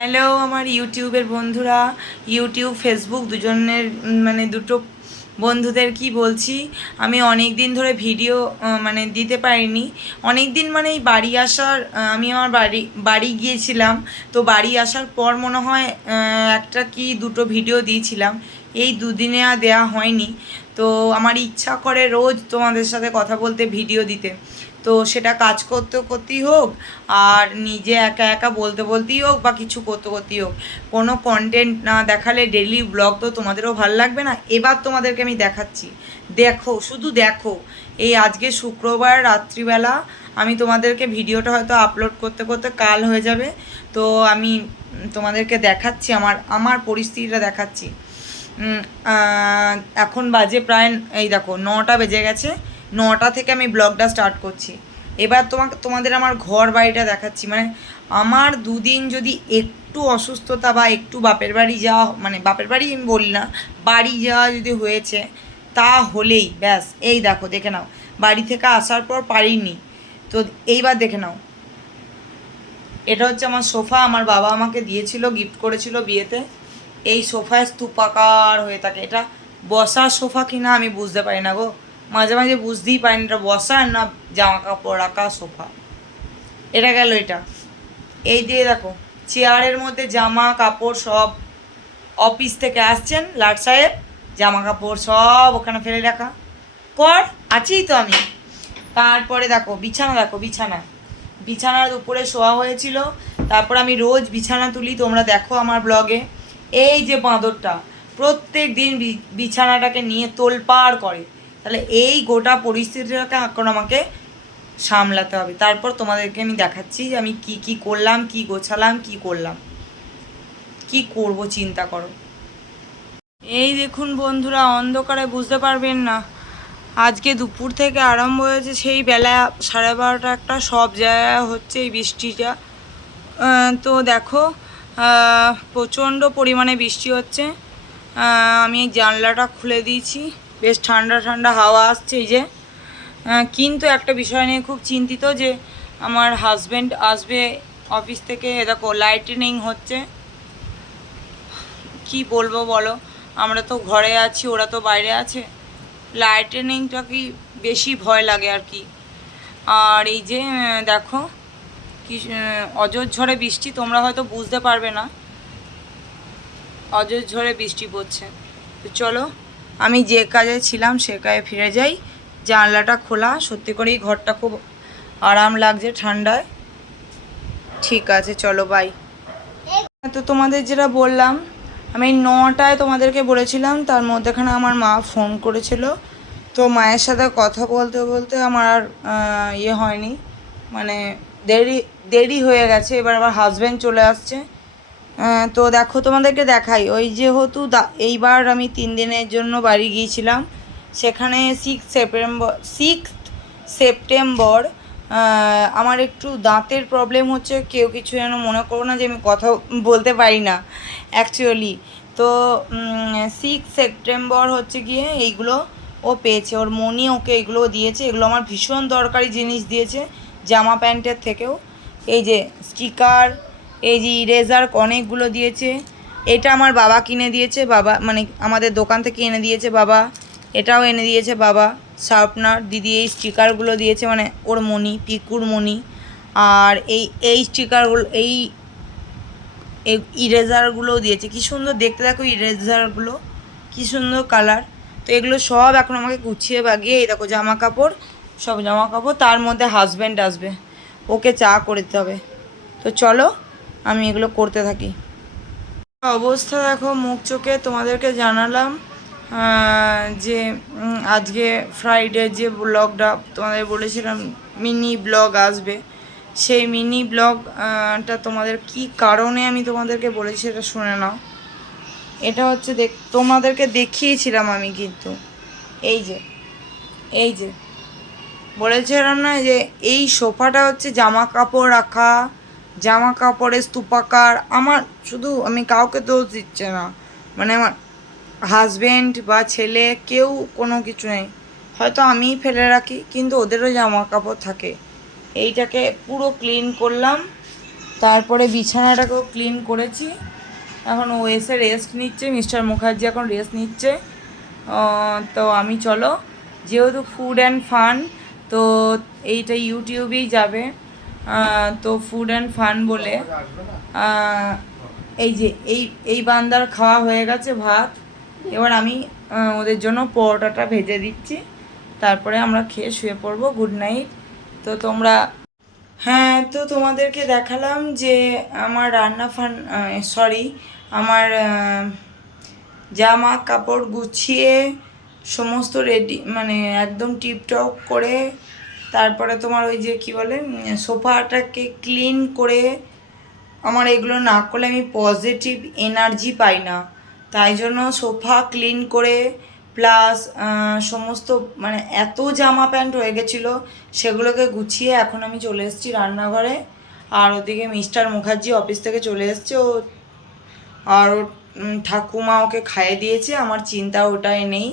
Hello আমার ইউটিউবের বন্ধুরা, ইউটিউব ফেসবুক দুজনের মানে দুটো বন্ধুদের কি বলছি। আমি অনেক দিন ধরে ভিডিও মানে দিতে পারিনি। অনেক দিন মানে এই বাড়ি আসার আমি আমার বাড়ি গিয়েছিলাম। তো বাড়ি আসার পর মনে হয় একটা কি দুটো ভিডিও দিয়েছিলাম। এই দুদিনে আর দেওয়া হয়নি। তো আমার ইচ্ছা করে রোজ তোমাদের সাথে কথা বলতে, ভিডিও দিতে। তো সেটা কাজ করতে করতেই হোক, আর নিজে একা একা বলতে বলতেই হোক, বা কিছু করতে করতেই হোক, কোনো কন্টেন্ট না দেখালে ডেইলি ব্লগ তো তোমাদেরও ভালো লাগবে না। এবার তোমাদেরকে আমি দেখাচ্ছি, দেখো শুধু দেখো। এই আজকে শুক্রবার রাত্রিবেলা আমি তোমাদেরকে ভিডিওটা হয়তো আপলোড করতে করতে কাল হয়ে যাবে। তো আমি তোমাদেরকে দেখাচ্ছি, আমার আমার পরিস্থিতিটা দেখাচ্ছি। এখন বাজে প্রায়, এই দেখো 9টা বেজে গেছে। 9টা থেকে আমি ব্লগটা স্টার্ট করছি। এবার তোমাদের আমার ঘর বাড়িটা দেখাচ্ছি। মানে আমার দুদিন যদি একটু অসুস্থতা বা একটু বাপের বাড়ি যাওয়া, মানে বাপের বাড়ি আমি বলি না, বাড়ি যাওয়া যদি হয়েছে তাহলেই ব্যাস। এই দেখো দেখে নাও, বাড়ি থেকে আসার পর পারিনি। তো এইবার দেখে নাও, এটা হচ্ছে আমার সোফা। আমার বাবা আমাকে দিয়েছিল, গিফট করেছিল বিয়েতে। এই সোফায় স্তূপাকার হয়ে থাকে। এটা বসার সোফা কিনা আমি বুঝতে পারি না গো। মাঝে মাঝে বুঝতেই পারি না এটা বসার না জামা কাপড় রাখা সোফা। এটা গেল এটা। এই দিয়ে দেখো, চেয়ারের মধ্যে জামা কাপড় সব। অফিস থেকে আসছেন লাট সাহেব, জামা কাপড় সব ওখানে ফেলে রাখা। পর আছেই তো আমি। তারপরে দেখো বিছানা, দেখো বিছানা, বিছানার উপরে শোয়া হয়েছিল। তারপর আমি রোজ বিছানা তুলি, তোমরা দেখো আমার ব্লগে। এই যে বাঁদরটা প্রত্যেক দিন বিছানাটাকে নিয়ে তোলপাড় করে। তাহলে এই গোটা পরিস্থিতিটাকে এখন আমাকে সামলাতে হবে। তারপর তোমাদেরকে আমি দেখাচ্ছি যে আমি কি কি করলাম, কি গোছালাম, কি করলাম, কি করব চিন্তা করো। এই দেখুন বন্ধুরা, অন্ধকারে বুঝতে পারবেন না, আজকে দুপুর থেকে আরম্ভ হয়েছে, সেই বেলা 12:30 একটা, সব জায়গায় হচ্ছে এই বৃষ্টিটা। তো দেখো, প্রচণ্ড পরিমাণে বৃষ্টি হচ্ছে। আমি জানলাটা খুলে দিয়েছি, বেশ ঠান্ডা ঠান্ডা হাওয়া আসছে এই যে। কিন্তু একটা বিষয় নিয়ে খুব চিন্তিত, যে আমার হাজব্যান্ড আসবে অফিস থেকে। দেখো লাইটেনিং হচ্ছে, কি বলবো বলো। আমরা তো ঘরে আছি, ওরা তো বাইরে আছে। লাইটেনিংটা কি বেশি ভয় লাগে আর কি। আর এই যে দেখো কি অজস্র বৃষ্টি, তোমরা হয়তো বুঝতে পারবে না, অজস্র বৃষ্টি পড়ছে। তো চলো আমি যে কাজে ছিলাম সে কাজে ফিরে যাই। জানলাটা খোলা, সত্যি করেই ঘরটা খুব আরাম লাগছে ঠান্ডায়। ঠিক আছে চলো বাই। তো তোমাদের যেটা বললাম, আমি 9টায় তোমাদেরকে বলেছিলাম, তার মধ্যেখানে আমার মা ফোন করেছিল। তো মায়ের সাথে কথা বলতে বলতে আমার আর ইয়ে হয়নি, মানে দেরি দেরি হয়ে গেছে। এবার আবার হাজব্যান্ড চলে আসছে। তো দেখো তোমাদেরকে দেখাই, ওই যেহেতু এইবার আমি 3 দিনের জন্য বাড়ি গিয়েছিলাম, সেখানে 6 সেপ্টেম্বর আমার একটু দাঁতের প্রবলেম হচ্ছে। কেউ কিছু যেন মনে করো না যে আমি কথা বলতে পারি না অ্যাকচুয়ালি। তো 6 সেপ্টেম্বর হচ্ছে গিয়ে এইগুলো ও পেয়েছে, ওর মনি ওকে এগুলো দিয়েছে। এগুলো আমার ভীষণ দরকারি জিনিস দিয়েছে, জামা প্যান্টের থেকেও। এই যে স্টিকার, এই যে ইরেজার অনেকগুলো দিয়েছে। এটা আমার বাবা কিনে দিয়েছে, বাবা মানে আমাদের দোকান থেকে এনে দিয়েছে বাবা। এটাও এনে দিয়েছে বাবা, শার্পনার। দিদি এই স্টিকারগুলো দিয়েছে, মানে ওর মনি, পিকুর মনি। আর এই স্টিকারগুলো, এই ইরেজারগুলোও দিয়েছে। কী সুন্দর দেখতে, দেখো ইরেজারগুলো কী সুন্দর কালার। তো এগুলো সব এখন আমাকে গুছিয়ে বাগিয়ে, এই দেখো জামা কাপড়, সব জামা কাপড়। তার মধ্যে হাজব্যান্ড আসবে, ওকে চা করে দিতে হবে। তো চলো আমি এগুলো করতে থাকি। অবস্থা দেখো মুখ চোখে, তোমাদেরকে জানালাম যে আজকে ফ্রাইডে যে ব্লগটা তোমাদের বলেছিলাম মিনি ব্লগ আসবে। সেই মিনি ব্লগটা তোমাদের কি কারণে আমি তোমাদেরকে বলেছি সেটা শুনে নাও। এটা হচ্ছে তোমাদেরকে দেখিয়েছিলাম আমি, কিন্তু এই যে এই যে বলেছিলাম না যে এই সোফাটা হচ্ছে জামা কাপড় রাখা, জামা কাপড়ের স্তূপাকার। আমার শুধু, আমি কাউকে দোষ দিচ্ছে না, মানে আমার হাজব্যান্ড বা ছেলে কেউ কোনো কিছু নেই, হয়তো আমিই ফেলে রাখি, কিন্তু ওদেরও জামা কাপড় থাকে। এইটাকে পুরো ক্লিন করলাম, তারপরে বিছানাটাকেও ক্লিন করেছি। এখন ও এসে রেস্ট নিচ্ছে, মিস্টার মুখার্জি এখন রেস্ট নিচ্ছে। তো আমি চলো, যেহেতু ফুড অ্যান্ড ফান, তো এইটা ইউটিউবেই যাবে। তো ফুড অ্যান্ড ফান বলে এই যে এই বান্দার খাওয়া হয়ে গেছে ভাত। এবার আমি ওদের জন্য পরোটাটা ভেজে দিচ্ছি, তারপরে আমরা খেয়ে শুয়ে পড়বো। Good night. তো তোমরা, হ্যাঁ, তো তোমাদেরকে দেখালাম যে আমার রান্না সরি, আমার জামা কাপড় গুছিয়ে সমস্ত রেডি, মানে একদম টিপটপ করে, তারপরে তোমার ওই যে কি বলে সোফাটাকে ক্লিন করে, আমার এগুলো না করলে আমি পজিটিভ এনার্জি পাই না। তাই জন্য সোফা ক্লিন করে প্লাস সমস্ত মানে এত জামা প্যান্ট হয়ে গেছিলো, সেগুলোকে গুছিয়ে এখন আমি চলে এসেছি রান্নাঘরে। আর ওদিকে মিস্টার মুখার্জি অফিস থেকে চলে এসছে, ও আর ওর ঠাকুমা ওকে খাইয়ে দিয়েছে, আমার চিন্তা ওটাই নেই।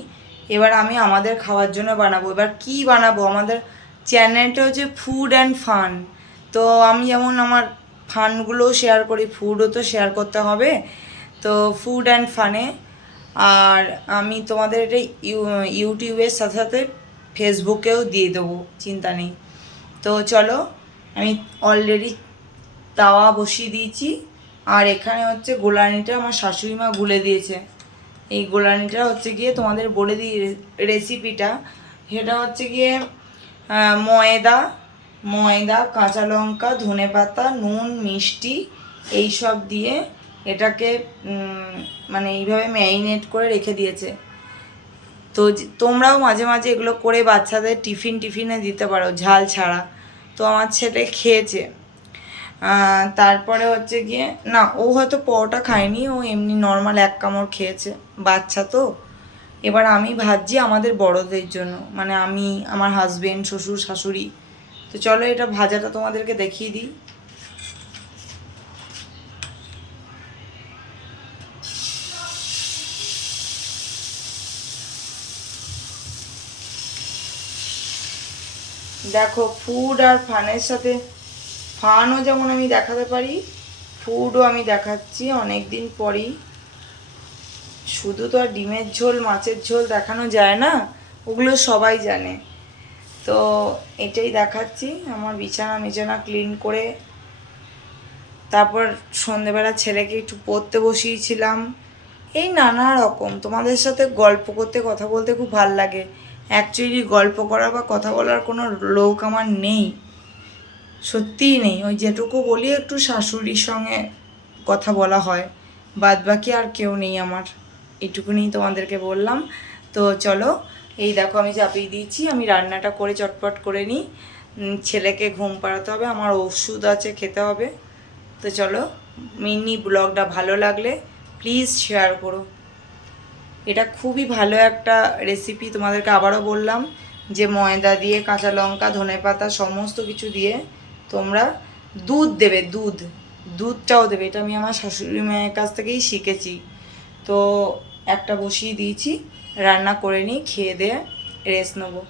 এবার আমি আমাদের খাওয়ার জন্য বানাবো। এবার কি বানাবো, আমাদের চ্যানেলটা হচ্ছে ফুড অ্যান্ড ফান। তো আমি যেমন আমার ফানগুলোও শেয়ার করি, ফুডও তো শেয়ার করতে হবে। তো ফুড অ্যান্ড ফানে, আর আমি তোমাদের এটা ইউটিউবের সাথে সাথে ফেসবুকেও দিয়ে দেবো, চিন্তা নেই। তো চলো, আমি অলরেডি তাওয়া বসিয়ে দিয়েছি। আর এখানে হচ্ছে গোলানিটা আমার শাশুড়ি মা গুলে দিয়েছে। এই গোলানিটা হচ্ছে গিয়ে তোমাদের বলে দিই রেসিপিটা। সেটা হচ্ছে গিয়ে ময়দা ময়দা কাঁচা লঙ্কা, ধনেপাতা, নুন, মিষ্টি এই সব দিয়ে এটাকে মানে এইভাবে ম্যারিনেট করে রেখে দিয়েছে। তো তোমরাও মাঝে মাঝে এগুলো করে বাচ্চাদের টিফিনে দিতে পারো ঝাল ছাড়া। তো আমার ছেলে খেয়েছে। তারপরে হচ্ছে গিয়ে না, ও হয়তো পরোটা খায়নি, ও এমনি নর্মাল এক কামড় খেয়েছে, বাচ্চা তো। এবার আমি ভাজছি আমাদের বড়দের জন্য, মানে আমি, আমার হাজবেন্ড, শ্বশুর শাশুড়ি। তো চলো এটা ভাজাটা তোমাদেরকে দেখিয়ে দিই। দেখো, ফুড আর ফানের সাথে ফানও যেমন আমি দেখাতে পারি, ফুডও আমি দেখাচ্ছি অনেক দিন পরই। শুধু তো আর ডিমের ঝোল মাছের ঝোল দেখানো যায় না, ওগুলো সবাই জানে। তো এটাই দেখাচ্ছি। আমার বিছানা ক্লিন করে তারপর সন্ধেবেলা ছেলেকে একটু পড়তে বসিয়েছিলাম। এই নানা রকম তোমাদের সাথে গল্প করতে, কথা বলতে খুব ভাল লাগে। অ্যাকচুয়ালি গল্প করা বা কথা বলার কোনো লোক আমার নেই, সত্যিই নেই। ওই যেটুকু বলি একটু শাশুড়ির সঙ্গে কথা বলা হয়, বাদ বাকি আর কেউ নেই আমার। এইটুকুনি তোমাদেরকে বললাম। তো চলো, এই দেখো আমি চাপিয়ে দিয়েছি, আমি রান্নাটা করে চটপট করে নিই। ছেলেকে ঘুম পাড়াতে হবে, আমার ওষুধ আছে, খেতে হবে। তো চলো, মিনি ব্লগটা ভালো লাগলে প্লিজ শেয়ার করো। এটা খুবই ভালো একটা রেসিপি, তোমাদেরকে আবারও বললাম যে ময়দা দিয়ে, কাঁচা লঙ্কা, ধনেপাতা সমস্ত কিছু দিয়ে তোমরা দুধ দেবে, দুধটাও দেবে। এটা আমি আমার শাশুড়ি মায়ের কাছ থেকেই শিখেছি। তো একটা বসিয়ে দিয়েছি, রান্না করে নিই, খেয়ে দিয়ে রেস্ট নেবো।